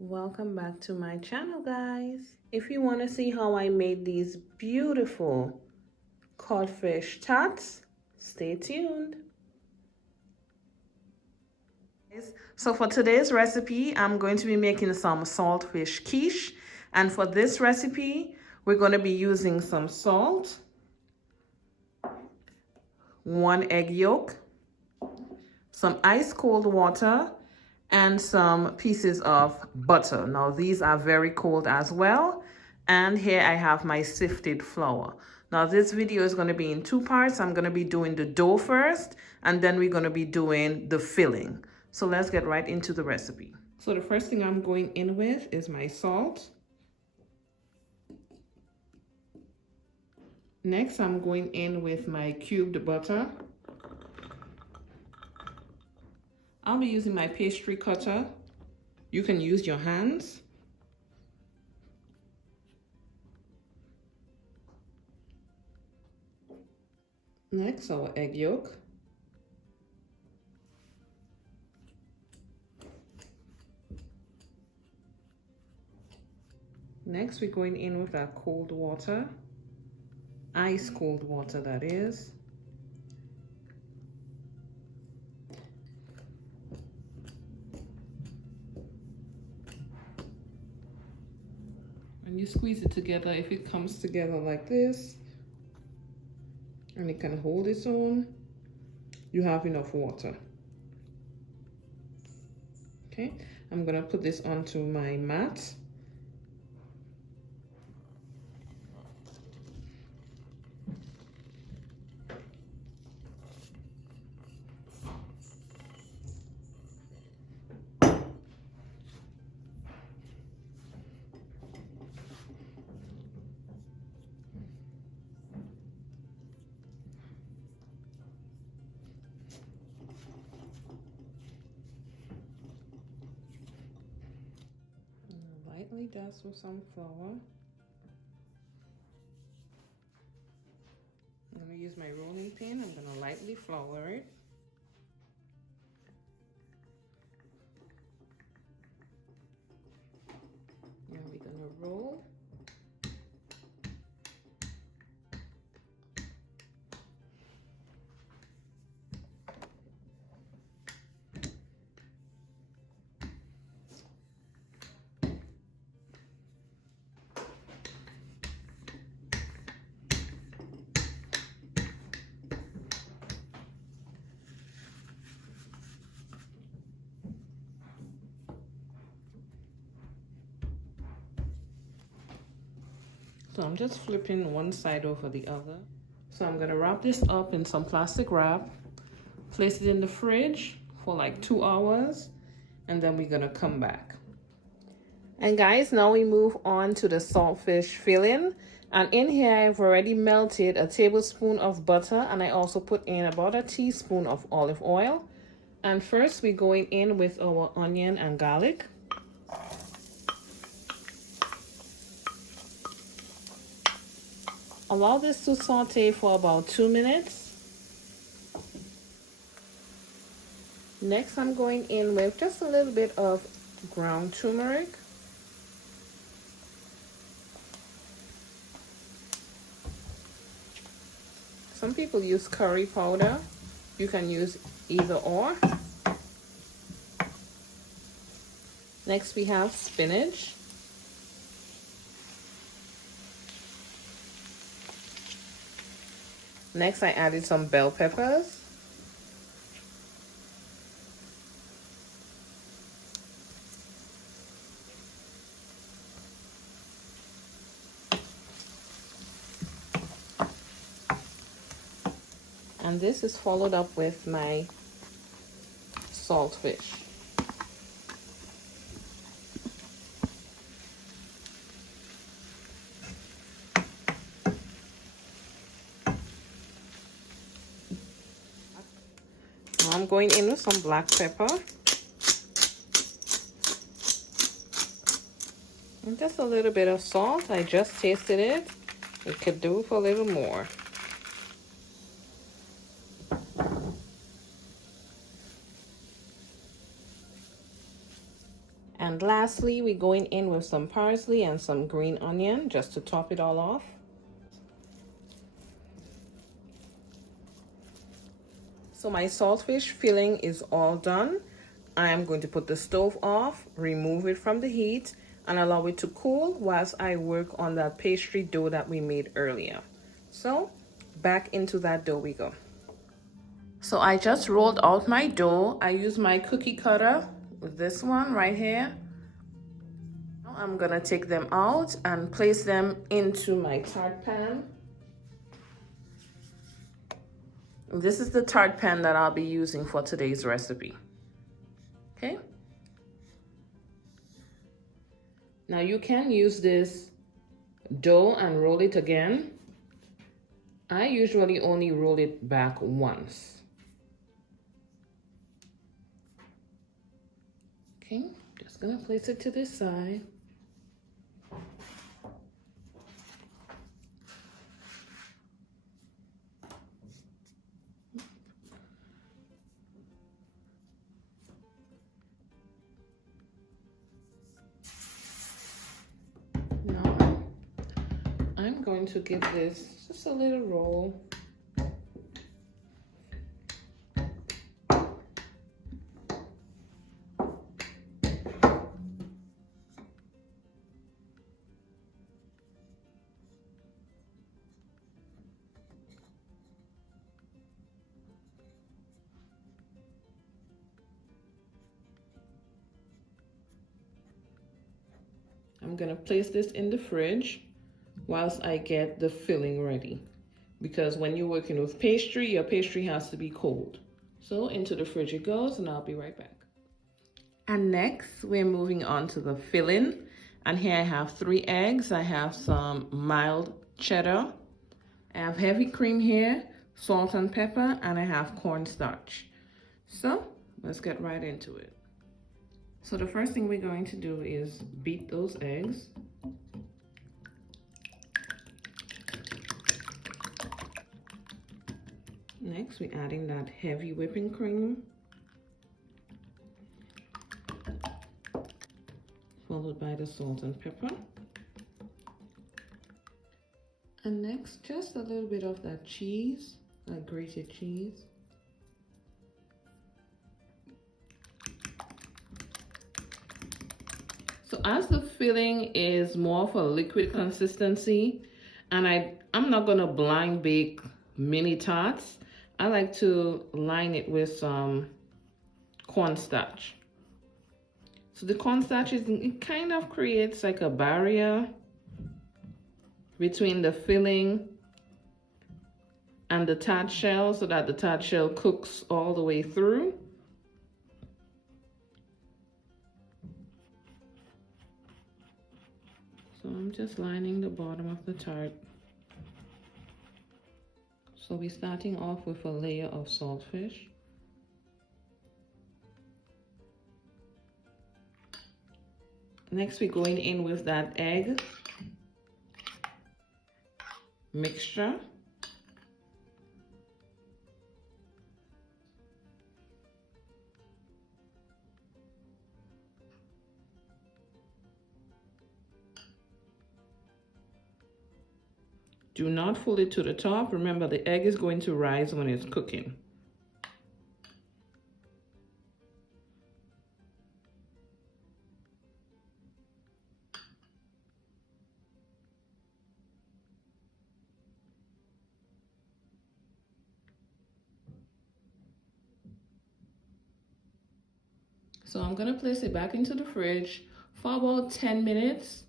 Welcome back to my channel, guys. If you want to see how I made these beautiful codfish tarts, stay tuned. So for today's recipe, I'm going to be making some saltfish quiche. And for this recipe, we're going to be using some salt, 1 egg yolk, some ice cold water, and some pieces of butter. Now these are very cold as well. And here I have my sifted flour. Now this video is going to be in 2 parts. I'm going to be doing the dough first, and then we're going to be doing the filling. So let's get right into the recipe. So the first thing I'm going in with is my salt. Next, I'm going in with my cubed butter. I'll be using my pastry cutter. You can use your hands. Next, our egg yolk. Next, we're going in with our cold water. Ice cold water, that is. And you squeeze it together. If it comes together like this, and it can hold its own, you have enough water. Okay, I'm gonna put this onto my mat. Lightly dust with some flour. I'm going to use my rolling pin. I'm going to lightly flour it. Now we're going to roll. So I'm just flipping one side over the other. So I'm gonna wrap this up in some plastic wrap, place it in the fridge for like 2 hours, and then we're gonna come back. And guys, now we move on to the saltfish filling. And in here, I've already melted a tablespoon of butter, and I also put in about a teaspoon of olive oil. And first, we're going in with our onion and garlic. Allow this to saute for about 2 minutes. Next, I'm going in with just a little bit of ground turmeric. Some people use curry powder. You can use either or. Next, we have spinach. Next, I added some bell peppers. And this is followed up with my saltfish. Now I'm going in with some black pepper. And just a little bit of salt. I just tasted it. We could do for a little more. And lastly, we're going in with some parsley and some green onion just to top it all off. So my saltfish filling is all done. I am going to put the stove off, remove it from the heat, and allow it to cool whilst I work on that pastry dough that we made earlier. So back into that dough we go. So I just rolled out my dough. I use my cookie cutter with this one right here. Now I'm gonna take them out and place them into my tart pan. This is the tart pan that I'll be using for today's recipe. Okay. Now you can use this dough and roll it again. I usually only roll it back once. Okay, just gonna place it to this side. Now I'm going to give this just a little roll. I'm gonna place this in the fridge whilst I get the filling ready. Because when you're working with pastry, your pastry has to be cold. So into the fridge it goes, and I'll be right back. And next, we're moving on to the filling. And here I have 3 eggs. I have some mild cheddar. I have heavy cream here, salt and pepper, and I have cornstarch. So let's get right into it. So the first thing we're going to do is beat those eggs. Next, we're adding that heavy whipping cream, followed by the salt and pepper. And next, just a little bit of that cheese, that grated cheese. So as the filling is more of a liquid consistency, and I'm not gonna blind bake mini tarts, I like to line it with some cornstarch. So the cornstarch it kind of creates like a barrier between the filling and the tart shell so that the tart shell cooks all the way through. So I'm just lining the bottom of the tart. So we're starting off with a layer of saltfish. Next, we're going in with that egg mixture. Do not fold it to the top. Remember, the egg is going to rise when it's cooking. So I'm gonna place it back into the fridge for about 10 minutes.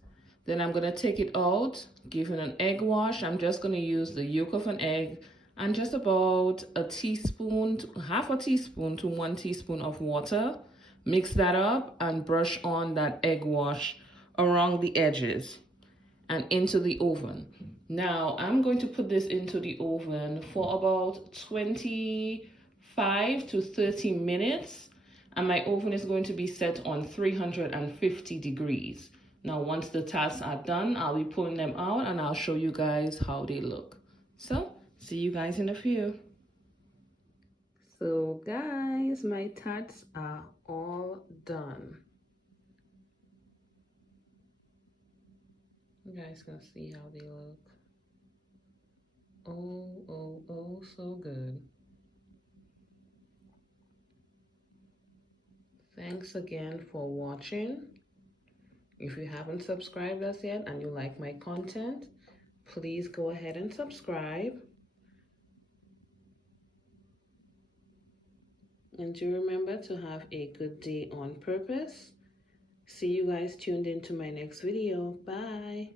Then I'm gonna take it out, give it an egg wash. I'm just gonna use the yolk of an egg and just about a teaspoon, half a teaspoon to 1 teaspoon of water. Mix that up and brush on that egg wash around the edges and into the oven. Now I'm going to put this into the oven for about 25 to 30 minutes. And my oven is going to be set on 350 degrees. Now, once the tarts are done, I'll be pulling them out and I'll show you guys how they look. So, see you guys in a few. So guys, my tarts are all done. You guys can see how they look. Oh, oh, oh, so good. Thanks again for watching. If you haven't subscribed us yet and you like my content, please go ahead and subscribe. And do remember to have a good day on purpose. See you guys tuned into my next video. Bye.